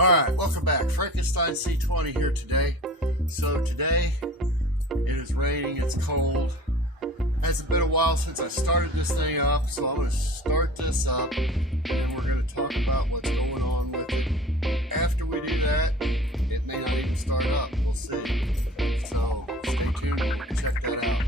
Alright, welcome back. Frankenstein C20 here today. So today, it is raining, it's cold. Hasn't been a while since I started this thing up, so I'm going to start this up, and we're going to talk about what's going on with it. After we do that, it may not even start up. We'll see. So stay tuned, we'll check that out.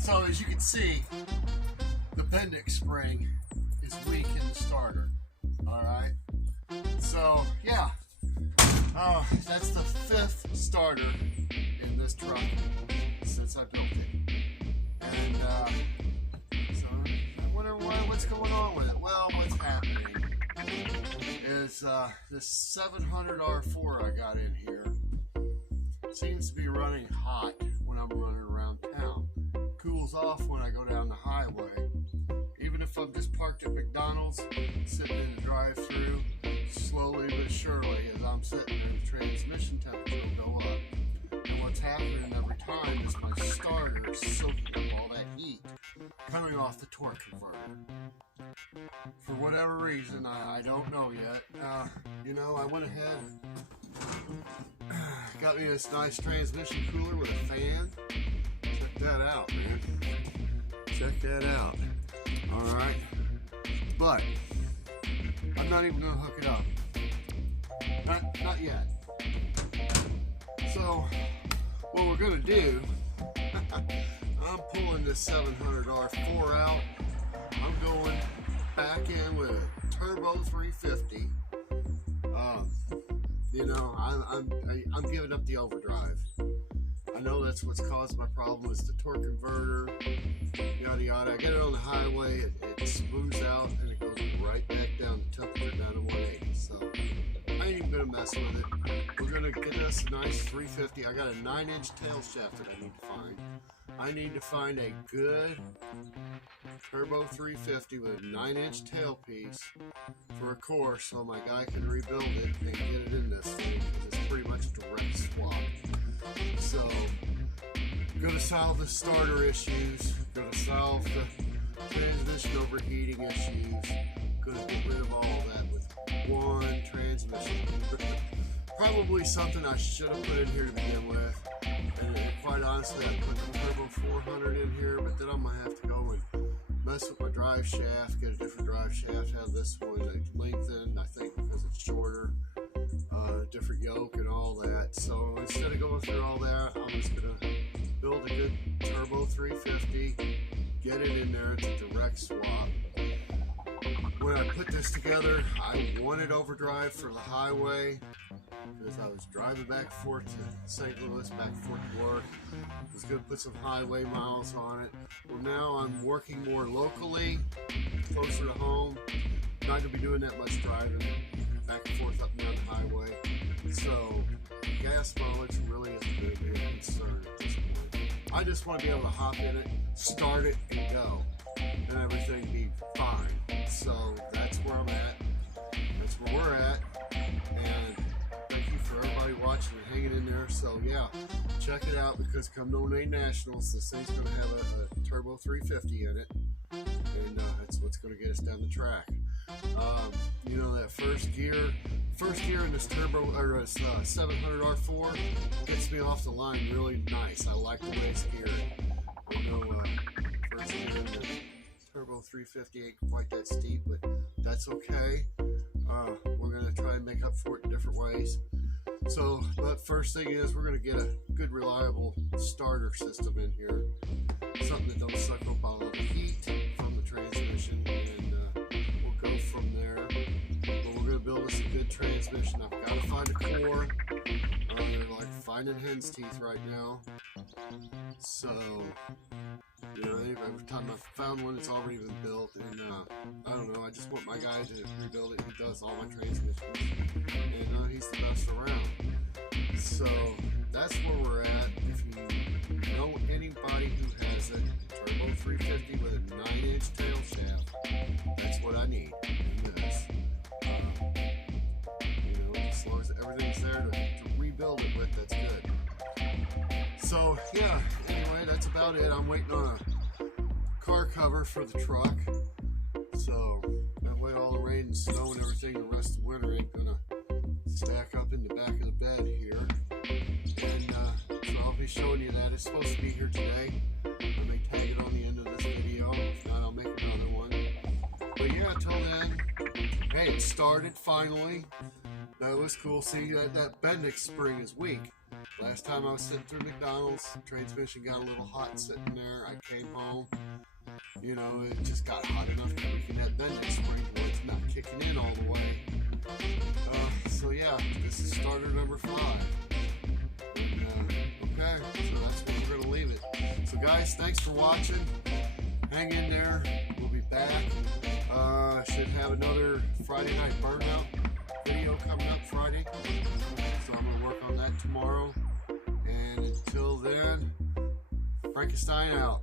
So as you can see, the Bendix spring is weak in the starter. Alright, so yeah, that's the 5th starter in this truck since I built it. And so I wonder what's going on with it. Well, what's happening is this 700R4 I got in here seems to be running hot when I'm running around town. Cools off when I go down the highway. Even if I'm just parked at McDonald's, sitting in the drive-thru, slowly but surely, as I'm sitting there, the transmission temperature will go up. And what's happening every time is my starter is soaking up all that heat coming off the torque converter. For whatever reason, I don't know yet. You know, I went ahead and got me this nice transmission cooler with a fan. Check that out, man. Check that out. Alright. But I'm not even gonna hook it up. Not yet. So what we're gonna do, I'm pulling this 700R4 out. I'm going back in with a turbo 350. You know, I'm giving up the overdrive. I know that's what's caused my problem is the torque converter, yada yada. I get it on the highway, it smooths out, and it goes right back down, the temperature down to 180. So I ain't even gonna mess with it. We're gonna get us a nice 350. I got a 9-inch tail shaft that I need to find. I need to find a good turbo 350 with a 9-inch tailpiece for a course so my guy can rebuild it and get it in this thing, because it's pretty much a direct swap. So, gonna solve the starter issues, gonna solve the transmission overheating issues, gonna get rid of all that with one transmission. Probably something I should have put in here to begin with. And quite honestly, I put the Turbo 400 in here, but then I might have to go and mess with my drive shaft, get a different drive shaft, have this one lengthened, I think because it's shorter, different yoke and all that. So instead of going through all that, I'm just going to build a good Turbo 350, get it in there. It's a direct swap. When I put this together, I wanted overdrive for the highway because I was driving back and forth to St. Louis, back and forth to work. I was going to put some highway miles on it. Well, now I'm working more locally, closer to home. Not going to be doing that much driving back and forth up and down the highway. So gas mileage really isn't going to be a concern at this point. I just want to be able to hop in it, start it, and go, and everything be fine. So that's where I'm at. That's where we're at. And thank you for everybody watching and hanging in there. So yeah, check it out because come No Name Nationals, this thing's going to have a Turbo 350 in it, and that's what's going to get us down the track. You know, that first gear in this turbo or this 700 R4 gets me off the line really nice. I like the way it's geared. I know first gear in the Turbo 350 ain't quite that steep, but that's okay. We're gonna try and make up for it in different ways. So, but first thing is we're gonna get a good reliable starter system in here, something that don't suck up all the heat from the transmission, and we'll go from there. But we're gonna build us a good transmission. I've got to find a core. They're like finding hen's teeth right now. So, you know, every time I've found one, it's already been built, and I don't know. I just want my guy to rebuild it. He does all my transmissions, and he's the best around. So that's where we're at. If you know anybody who has a Turbo 350 with a 9-inch tail shaft, that's what I need in this. You know, as long as everything's there to rebuild it with, that's good. So yeah, anyway, that's about it. I'm waiting on a car cover for the truck, so that way all the rain and snow and everything the rest of the winter ain't gonna stack up in the back of the bed here. And so I'll be showing you that. It's supposed to be here today. I may tag it on the end of this video. If not, I'll make another one. But yeah, until then, hey, it started finally. That was cool. See, that Bendix spring is weak. Last time I was sitting through McDonald's, transmission got a little hot sitting there. I came home, you know, it just got hot enough to weaken that Bendix spring where it's not kicking in all the way. So yeah, this is starter number 5. And, okay, so that's where we're gonna leave it. So guys, thanks for watching. Hang in there. We'll be back. I should have another Friday night burnout video coming up Friday. So I'm gonna work on that tomorrow. And until then, Frankenstein out.